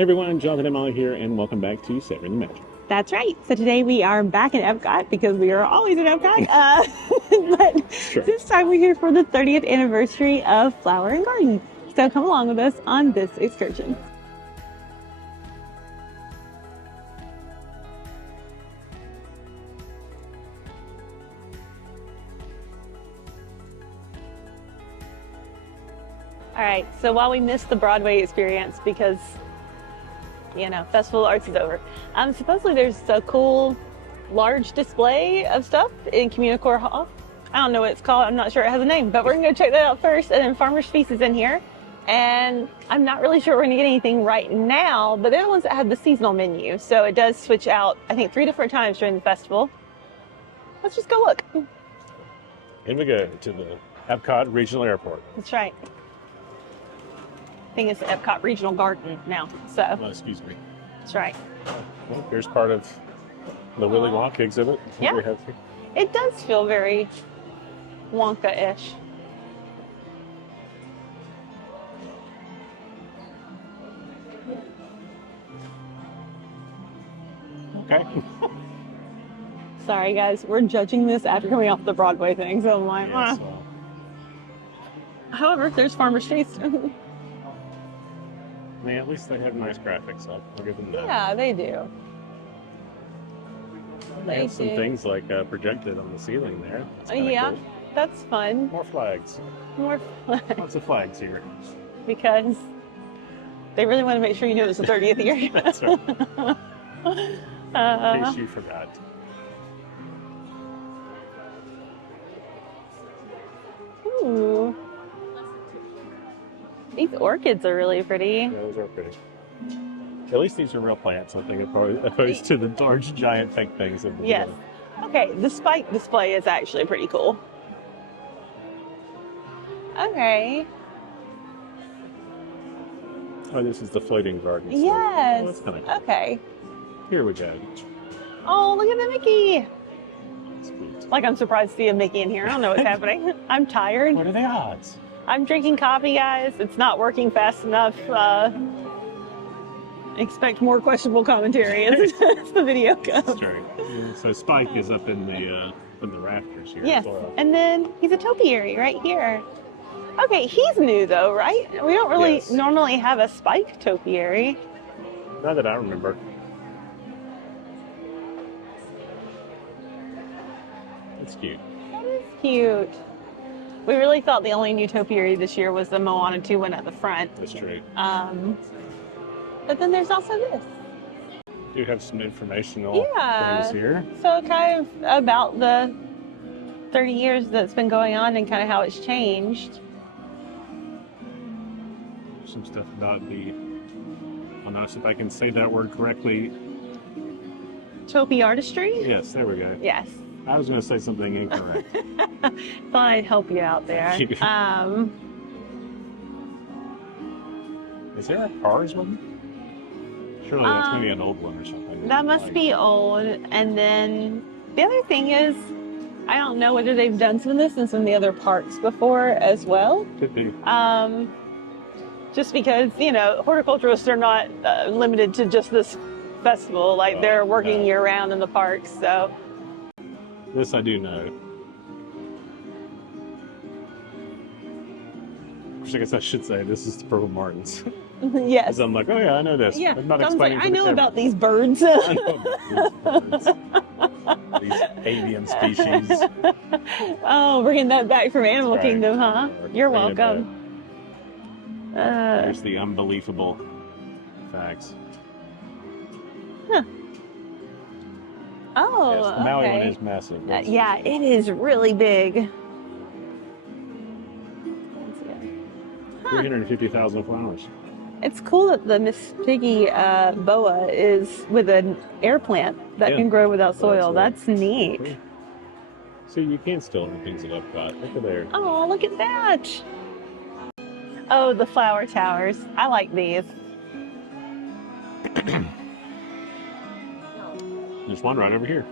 Hey everyone, Jonathan and Molly here, and welcome back to Savoring the Magic. That's right. So today we are back in EPCOT because we are always in EPCOT. But Sure. This time we're here for the 30th anniversary of Flower and Garden. So come along with us on this excursion. All right, so while we missed the Broadway experience because, Festival of Arts is over, supposedly there's a cool large display of stuff in CommuniCore Hall. I don't know what it's called. I'm not sure it has a name, but we're going to go check that out first. And then Farmer's Feast is in here. And I'm not really sure we're going to get anything right now, but they're the ones that have the seasonal menu. So it does switch out, I think, 3 different times during the festival. Let's just go look. In we go to the EPCOT Regional Airport. That's right. I think it's the Epcot Regional Garden now. So. Oh, excuse me. That's right. Well, here's part of the Willy Wonka exhibit. Yeah. We have here. It does feel very Wonka-ish. Okay. Sorry, guys. We're judging this after coming off the Broadway thing, so I'm like, Yeah, ah. so, However, there's Farmer's Feast. I mean, at least they have nice graphics up. I'll give them that. Yeah, they do. They have some things like projected on the ceiling there. That's kinda Yeah, cool. that's fun. More flags. More fun. Lots of flags here. Because they really want to make sure you know it's the 30th year. That's right. In case you forgot. Ooh. These orchids are really pretty. Yeah, those are pretty. At least these are real plants, I think, opposed to the large, giant fake things. That Yes. Okay, the spike display is actually pretty cool. Okay. Oh, this is the floating garden. Yes. Oh, that's kind of cool. Okay. Here we go. Oh, look at the Mickey. Sweet. Like, I'm surprised to see a Mickey in here. I don't know what's happening. I'm tired. What are the odds? I'm drinking coffee, guys. It's not working fast enough. Expect more questionable commentary as the video goes. That's right. Yeah, so Spike is up in the rafters here Yes, as well. and then he's a topiary right here. Okay, he's new though, right? We don't really Yes. normally have a Spike topiary. Not that I remember. That's cute. That is cute. We really thought the only new topiary this year was the Moana 2 one at the front. That's true. But then there's also this. Do have some informational Yeah. things here. So kind of about the 30 years that's been going on and kind of how it's changed. Some stuff about the, I'll know if I can say that word correctly. Topi artistry? Yes, there we go. Yes. I was going to say something incorrect. Thought I'd help you out there. Thank you. Is there a Cars one? Surely that's going to be an old one or something. That must be old. And then the other thing is, I don't know whether they've done some of this in some of the other parks before as well. Could be. Just because, horticulturists are not limited to just this festival. Like, they're working year-round in the parks, so. This I do know. I guess I should say this is the Purple Martins. Yes. Because I'm like, oh yeah, I know this. Yeah. I'm not Tom's like, explaining I to the know camera. about these birds. I know about these birds. These avian species. Oh, bringing that back from Animal That's right. Kingdom, huh? We're You're bringing it welcome. Here's the unbelievable facts. Oh, Yes, the Maui okay. one is massive. Yeah, it is really big. 350,000 flowers. It's cool that the Miss Piggy boa is with an air plant that Yeah. can grow without soil. That's That's neat. Cool. See, you can still do things at Epcot. Look at there. Oh, look at that. Oh, the flower towers. I like these. There's one right over here.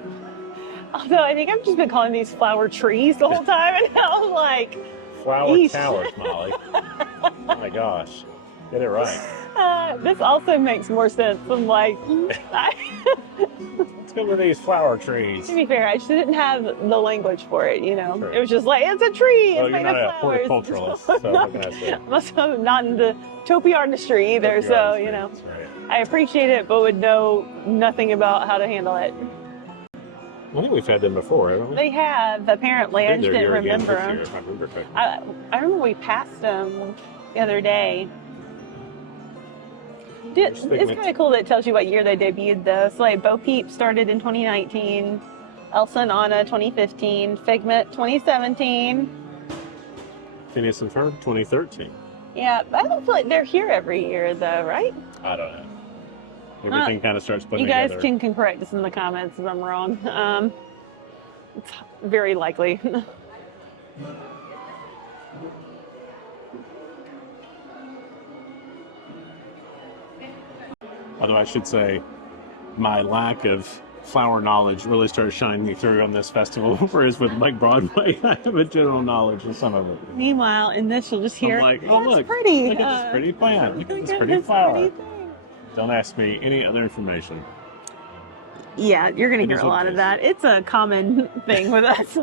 Although I think I've just been calling these flower trees the whole time, and I'm like, Flower Eesh. towers, Molly. Oh my gosh. Get it right. This also makes more sense. I'm like, Let's go with these flower trees. to be fair, I just didn't have the language for it, you know. Sure. It was just like, it's a tree, Well, it's you're made not a of flowers. horticulturalist, so what can I say? I'm also not into topi artistry either, Topi so, artistry, you know. that's right. I appreciate it, but would know nothing about how to handle it. I think we've had them before, haven't we? They have, apparently. I think just they're didn't here again remember this them. year, if I remember correctly. I remember we passed them the other day. It's kind of cool that it tells you what year they debuted, though. So, like, Bo Peep started in 2019, Elsa and Anna 2015, Figment 2017. Phineas and Ferb 2013. Yeah, but I don't feel like they're here every year, though, right? I don't know. Everything kind of starts putting You guys together. can correct us in the comments if I'm wrong. It's very likely. Although I should say, my lack of flower knowledge really started shining through on this festival, whereas with like Broadway, I have a general knowledge of some of it. Meanwhile, in this, you'll just hear, I'm like, oh, oh, look, pretty. look at this pretty plant, look at this Look pretty this flower. pretty thing. Don't ask me any other information. Yeah, you're going It to hear is a what lot it of is. that. It's a common thing with us.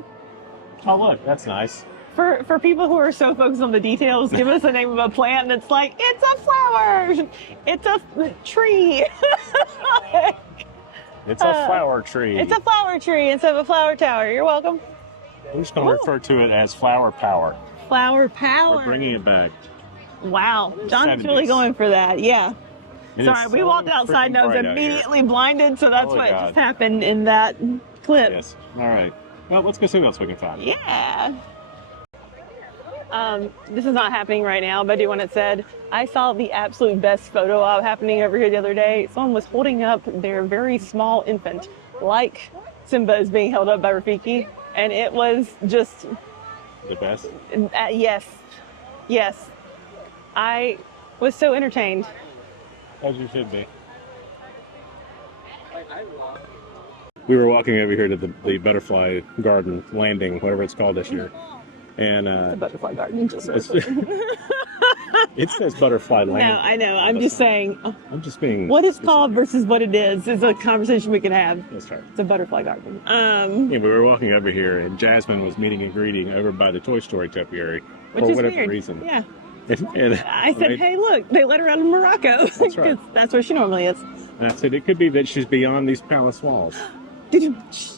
Oh, look, that's nice. For people who are so focused on the details, give us the name of a plant and it's like, it's a flower. It's a tree. It's a flower tree. It's a flower tree instead of a flower tower. You're welcome. We're just going to refer to it as flower power. Flower power. We're bringing it back. Wow. John's 70s. really going for that. Yeah. It Sorry, is we so walked outside and I was freaking bright out here. immediately blinded, so that's Oh, what God. just happened in that clip. Yes. All right. Well, let's go see what else we can find. Yeah. This is not happening right now, but I do want it said. I saw the absolute best photo op happening over here the other day. Someone was holding up their very small infant, like Simba is being held up by Rafiki, and it was just The best. yes, yes. I was so entertained. As you should be. We were walking over here to the butterfly garden landing, whatever it's called this year. And The butterfly garden. Just it says butterfly landing. no, I know. I'm just saying, I'm just being. what it's called versus what it is a conversation we can have. That's right. It's a butterfly garden. Yeah, we were walking over here, and Jasmine was meeting and greeting over by the Toy Story topiary Which for is whatever weird. reason. Yeah. And I said, right? hey, look, they let her out of Morocco. That's right. 'Cause that's where she normally is. And I said it could be that she's beyond these palace walls. Managed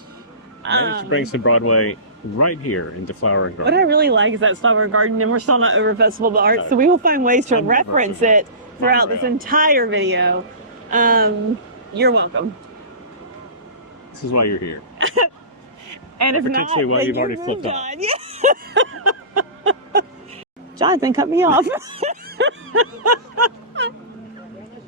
to bring some Broadway right here into Flower and What I Garden. really like is that Flower Garden, and we're still not over Festival of the Arts, No. so we will find ways to I'm never reference over it throughout this around. entire video. You're welcome. This is why you're here. And if not, Potentially why then you've you already moved flipped off. on. Yeah. Jonathan cut me off.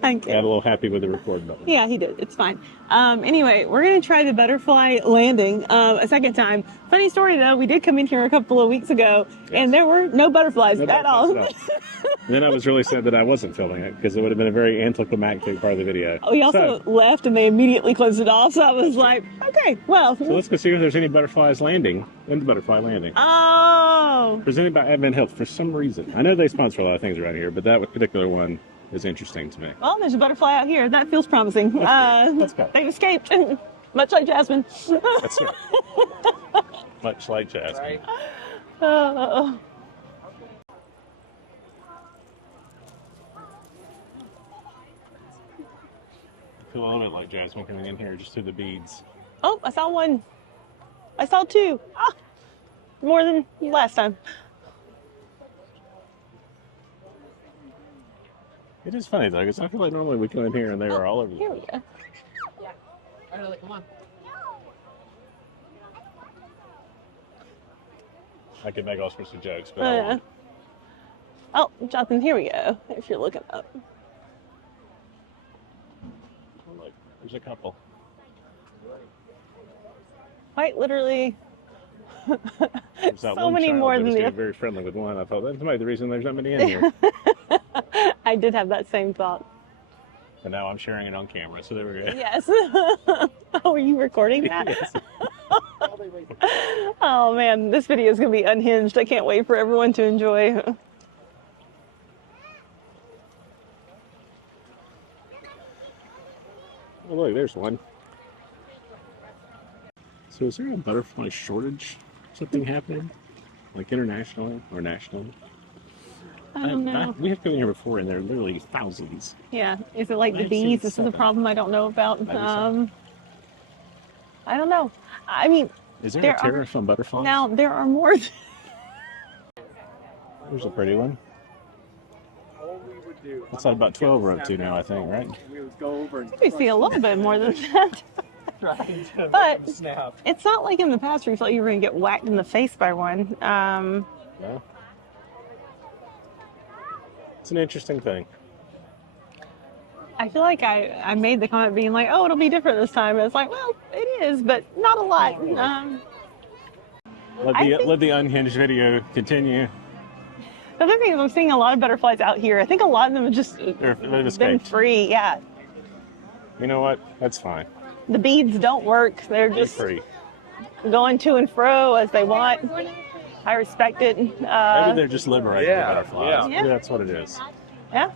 Thank you. Got a little happy with the record button. Yeah, he did. It's fine. Anyway, we're going to try the butterfly landing a second time. Funny story, though. We did come in here a couple of weeks ago, and there were no butterflies No at all. butterflies at all. And then I was really sad that I wasn't filming it because it would have been a very anticlimactic part of the video. We also left, and they immediately closed it off, so I was like, okay, well. So let's go see if there's any butterflies landing in the butterfly landing. Oh. Presented by Advent Health for some reason. I know they sponsor a lot of things around here, but that particular one is interesting to me. Well, there's a butterfly out here. That feels promising. Let's go. They've escaped, much like Jasmine. That's right. Much like Jasmine. Uh, I feel a little bit like Jasmine coming in here just through the beads. oh, I saw one. I saw two. Ah, more than last time. It is funny though, because I feel like normally we come in here and they are all over the Here we place. go. Come on. I could make all sorts of jokes, but I won't. Oh, Jonathan, here we go. If you're looking up. Oh, look, there's a couple. Quite literally. There's that So one many child more that than was the getting very friendly with one. I thought that's maybe the reason there's not many in here. I did have that same thought. And now I'm sharing it on camera, so there we go. Yes. Oh, are you recording that? Yes. Oh man, this video is gonna be unhinged. I can't wait for everyone to enjoy. Oh, look, there's one. So is there a butterfly shortage? Something happening? Like internationally or nationally? I don't know. We have come in here before and there are literally thousands. Yeah. Is it like the I've seen bees? This is a 7. problem I don't know about. Maybe so. I don't know. I mean, Is there a there are tariff on butterflies? now there are more. There's a pretty one. That's at about 12 we're up to now, I think, right? We see a little bit more than that. But it's not like in the past where you thought you were going to get whacked in the face by one. Yeah. It's an interesting thing. I feel like I made the comment being like, oh, it'll be different this time. And it's like, well, it is, but not a lot. Let the Unhinged video continue. The other thing is I'm seeing a lot of butterflies out here. I think a lot of them have just They've been escaped. free. Yeah. You know what? That's fine. The beads don't work. They're They're just free. going to and fro as they want. I respect it. Maybe they're just liberating the butterflies. Maybe that's what it is. Yeah.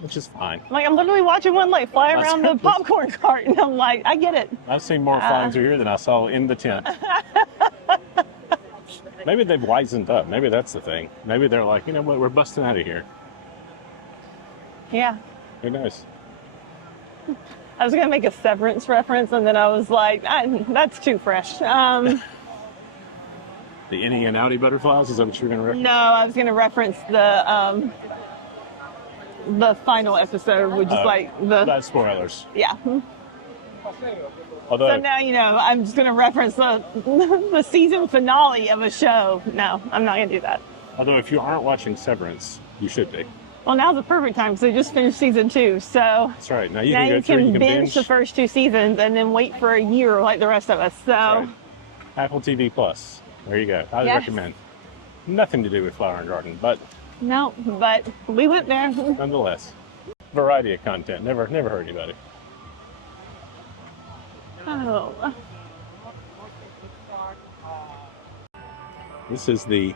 Which is fine. Like, I'm literally watching one like fly That's around the good. popcorn cart, and I'm like, I get it. I've seen more flying through here than I saw in the tent. Maybe they've wisened up. Maybe that's the thing. Maybe they're like, you know what, we're busting out of here. Yeah. Who knows? I was going to make a Severance reference, and then I was like, that's too fresh. The innie and outie butterflies, is that what you were going to reference? No, I was going to reference the final episode, which is like the... That's spoilers. Yeah. Although, So now, you know, I'm just going to reference the season finale of a show. No, I'm not going to do that. although if you aren't watching Severance, you should be. Well, now's the perfect time because they just finished season 2. So That's right. Now you now can go you through, you can can binge the first 2 seasons and then wait for a year like the rest of us. So Right. Apple TV Plus. There you go. I Yes. recommend. Nothing to do with Flower and Garden, but no, but we went there. nonetheless, variety of content. Never hurt anybody. Oh, This is the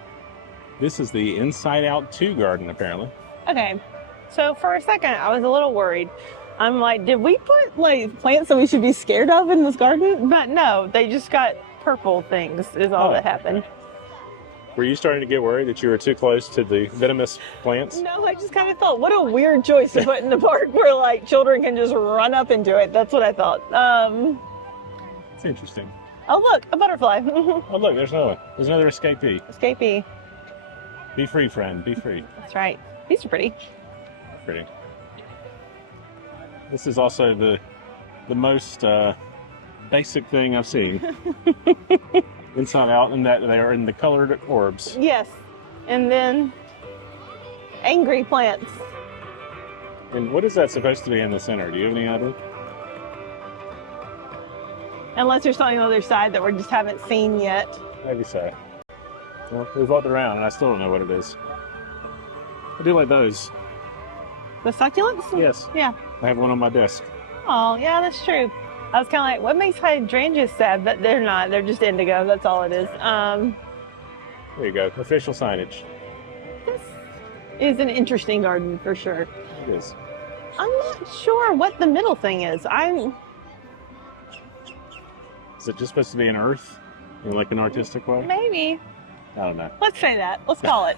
Inside Out 2 garden, apparently. okay. So for a second, I was a little worried. I'm like, did we put like plants that we should be scared of in this garden? But no, they just got purple things is all that happened. Were you starting to get worried that you were too close to the venomous plants? No, I just kind of thought, what a weird choice to put in the park where like children can just run up into it. That's what I thought. It's interesting. Oh look, a butterfly. Oh look, there's another one. There's another escapee. Escapee. Be free, friend. Be free. That's right. These are pretty. Pretty. This is also the most basic thing I've seen. Inside Out, and that they are in the colored orbs. Yes. And then angry plants. And what is that supposed to be in the center? Do you have any idea? Unless there's something on the other side that we just haven't seen yet. Maybe so. Well, we've walked around and I still don't know what it is. I do like those. The succulents? Yes. Yeah. I have one on my desk. Oh, yeah, that's true. I was kind of like, what makes hydrangeas sad? But they're not. They're just indigo. That's all it is. There you go. Official signage. This is an interesting garden for sure. It is. I'm not sure what the middle thing is. Is it just supposed to be an earth in like an artistic way? Maybe. I don't know. Let's say that. Let's call it.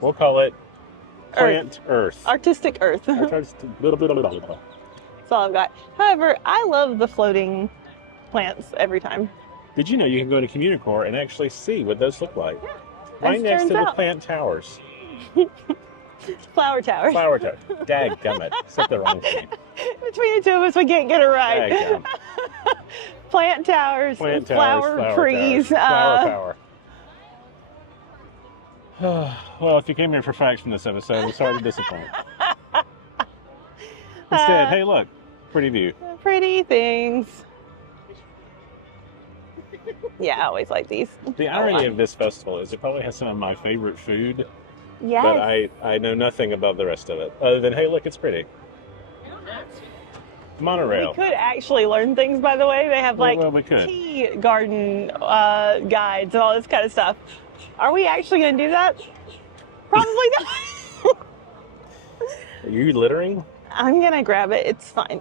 We'll call it Plant Earth. Artistic earth. That's all I've got. However, I love the floating plants every time. Did you know you can go to CommuniCore and actually see what those look like? Right As next to turns the out. plant towers. Flower towers. Flower tower. Dadgummit. Said the wrong thing. Between the two of us, we can't get it right. Dadgum. Plant towers, Plant towers, flower trees. Flower power. Well, if you came here for facts from this episode, I'm sorry to disappoint. Instead, hey, look, pretty view. Pretty things. Yeah, I always like these. The irony of this festival is it probably has some of my favorite food, Yes. but I know nothing about the rest of it, other than, hey, look, it's pretty. Monorail. We could actually learn things, by the way. They have like Well, we could. tea garden guides and all this kind of stuff. Are we actually going to do that? Probably not. Are you littering? I'm going to grab it. It's fine.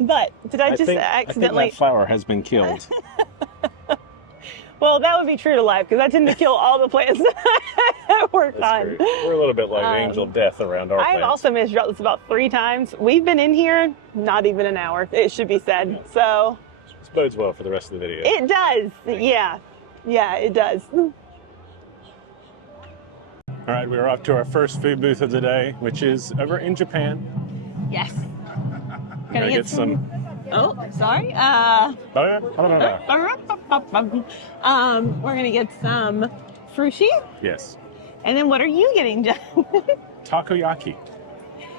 But did I just I think accidentally? that flower has been killed. Well, that would be true to life because I tend to kill all the plants I work That's on. great. We're a little bit like angel death around our I've plants. also misdropped this about 3 times. We've been in here not even an hour, it should be said. So This bodes well for the rest of the video. it does. Yeah. Yeah, it does. All right, we're off to our first food booth of the day, which is over in Japan. Yes. We're gonna get some. Oh, sorry. We're gonna get some frushi. Yes. And then what are you getting, John? Takoyaki.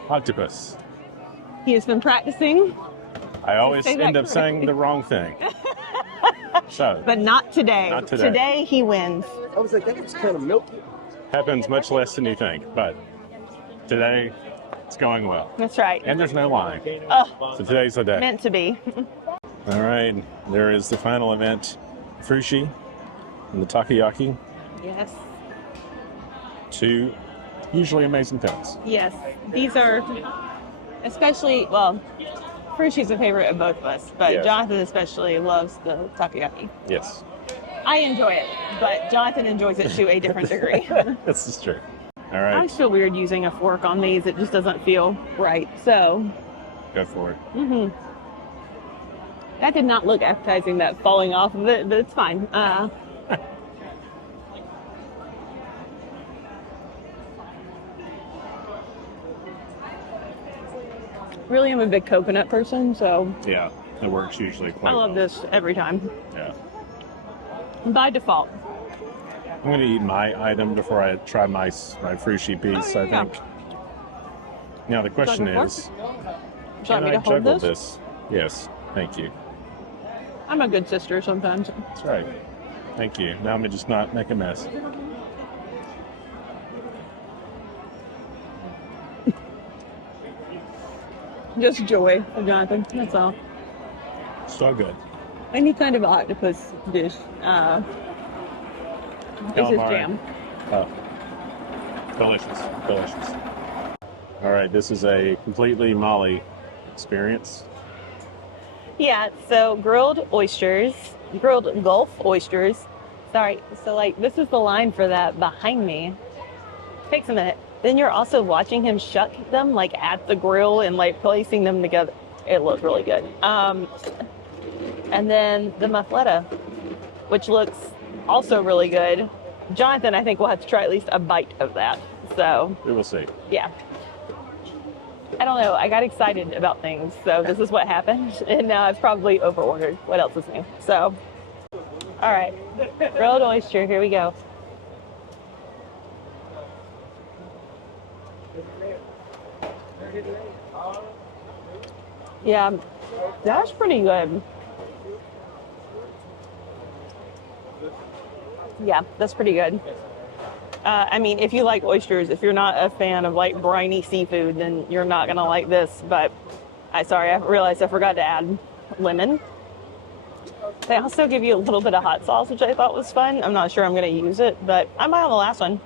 Octopus. He has been practicing, I always Say that end up correctly. saying the wrong thing. So, but not today. Not today. Today he wins. I was like, that was kind of milky. happens much less than you think, but today it's going well. That's right. And there's no line. Oh, So today's the day. meant to be. All right, there is the final event, frushi and the takoyaki. Yes. 2 usually amazing things. Yes. These are especially, well, Frushi's a favorite of both of us, but Yes. Jonathan especially loves the takoyaki. Yes. I enjoy it, but Jonathan enjoys it to a different degree. This is true. All I right, always feel weird using a fork on these. It just doesn't feel right. So, go for it. that did not look appetizing, that falling off of it, but it's fine. Really, I'm a big coconut person, so Yeah, it works usually quite I love well. this every time. Yeah. By default. I'm going to eat my item before I try my frushi piece, Oh, I yeah. think. Now, the question Like a is, Would you want can me I to hold juggle this? this? Yes, thank you. I'm a good sister sometimes. That's right. Thank you. Now I'm going to just not make a mess. Just joy of Jonathan. That's all. So good. Any kind of octopus dish. This is Calamari. jam. Oh. Delicious. Delicious. All right, this is a completely Molly experience. Yeah, so grilled oysters, grilled Gulf oysters. Sorry, so like this is the line for that behind me. Takes a minute. Then you're also watching him shuck them like at the grill and like placing them together. It looked really good. And then the muffletta, which looks also really good. Jonathan, I think, will have to try at least a bite of that. So, We will see. yeah. I don't know. I got excited about things. So this is what happened. And now I've probably overordered. What else is new? So, all right. Grilled oyster. Here we go. Yeah, that's pretty good. Yeah, that's pretty good. I mean, if you like oysters, if you're not a fan of like briny seafood, then you're not gonna like this. But I realized I forgot to add lemon. They also give you a little bit of hot sauce, which I thought was fun. I'm not sure I'm gonna use it, but I might on the last one.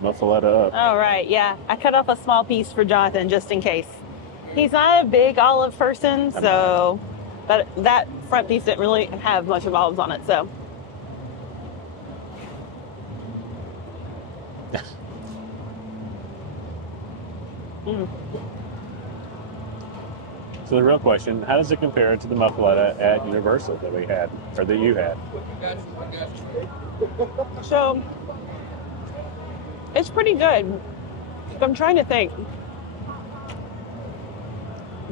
Muffaletta up. All right, yeah, I cut off a small piece for Jonathan just in case. He's not a big olive person, so, but that front piece didn't really have much of olives on it, so. So the real question, how does it compare to the muffaletta at Universal that we had, or that you had? So, it's pretty good. I'm trying to think.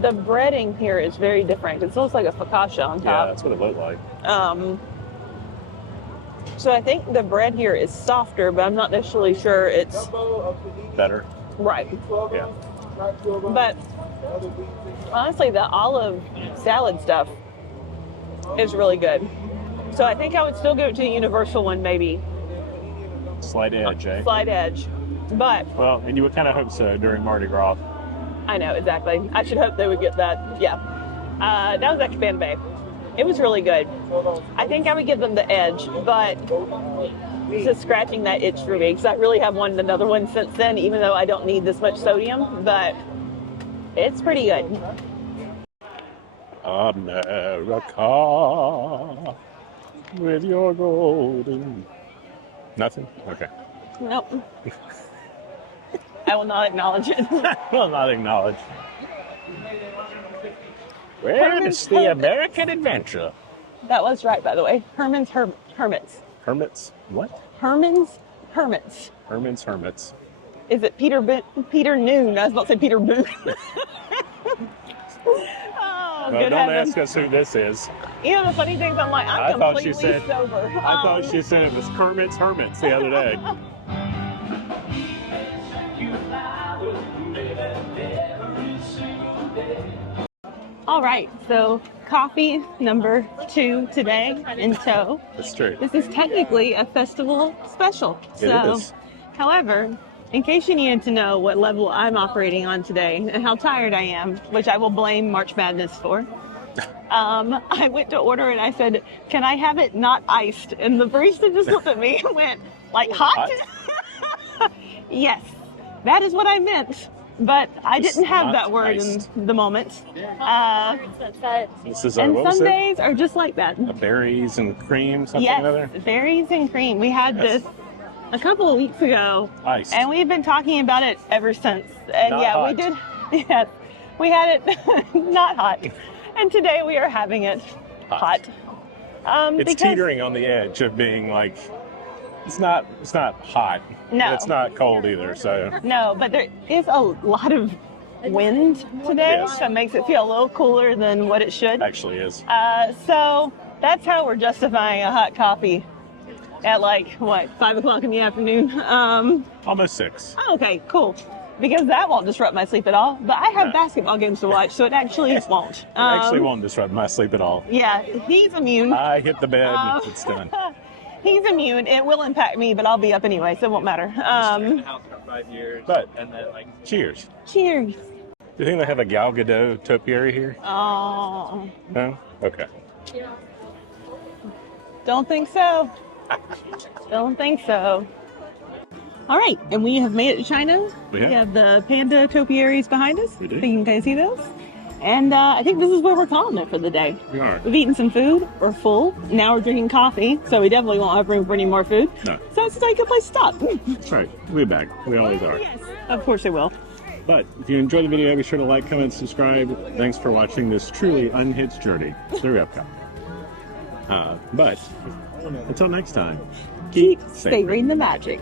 The breading here is very different. It looks like a focaccia on Yeah, top. that's what it looked like. So I think the bread here is softer, but I'm not necessarily sure it's Better. right. Yeah. But honestly, the olive salad stuff is really good. So I think I would still give it to the Universal one, maybe. Slight edge, eh? Slight edge. But Well, and you would kind of hope so during Mardi Gras. I know, exactly. I should hope they would get that. Yeah. That was actually Ban Bay. It was really good. I think I would give them the edge, but it's just scratching that itch for me because I really have wanted another one since then, even though I don't need this much sodium, but it's pretty good. America, with your golden... Nothing? Okay. Nope. I will not acknowledge it. Will not acknowledge. Where Herman's is the American adventure? That was right, by the way. Herman's Hermits. Hermits? What? Herman's Hermits. Herman's Hermits. Is it Peter Noon? I was about to say Peter Boone. Oh, Well, good don't heavens. ask us who this is. You know the funny thing is I'm like, I I'm thought she completely said- sober. I thought she said it was Kermit's Hermits the other day. All right, so coffee number 2 today in tow. That's true. This is technically a festival special. It is. However, in case you needed to know what level I'm operating on today and how tired I am, which I will blame March Madness for, I went to order and I said, "Can I have it not iced?" And the barista just looked at me and went, "Like hot?" Yes, that is what I meant. But I It's didn't have not that word iced. in the moment. This is And what was some it? days are just like that. Berries and cream, something Yes, or other? berries and cream. We had Yes. this a couple of weeks ago, Iced. and we've been talking about it ever since. And Not yeah, hot. we did. Yes, we had it not hot, and today we are having it hot. It's because- teetering on the edge of being like, it's not hot. No. But it's not cold either, so. No, but there is a lot of wind today, Yes. so it makes it feel a little cooler than what it should. Actually is. So that's how we're justifying a hot coffee at 5 o'clock in the afternoon. Almost 6. Okay, cool. Because that won't disrupt my sleep at all. But I have No. basketball games to watch, so it actually won't. Actually won't disrupt my sleep at all. Yeah, he's immune. I hit the bed, Um, it's done. He's immune. It will impact me, but I'll be up anyway, so it won't matter. But, cheers. Cheers. Do you think they have a Gal Gadot topiary here? Oh, No? Okay. don't think so. Don't think so. All right, and we have made it to China. We have. We have the panda topiaries behind us. We do. So you can kind of see those. And I think this is where we're calling it for the day. We are. We've eaten some food. We're full. Now we're drinking coffee, so we definitely won't have room for any more food. No. So it's like a good place to stop. That's right. We'll be back. We always are. Yes, of course it will. But if you enjoyed the video, be sure to like, comment, subscribe. Thanks for watching this truly unhinged journey through EPCOT. But until next time, keep Savoring the magic.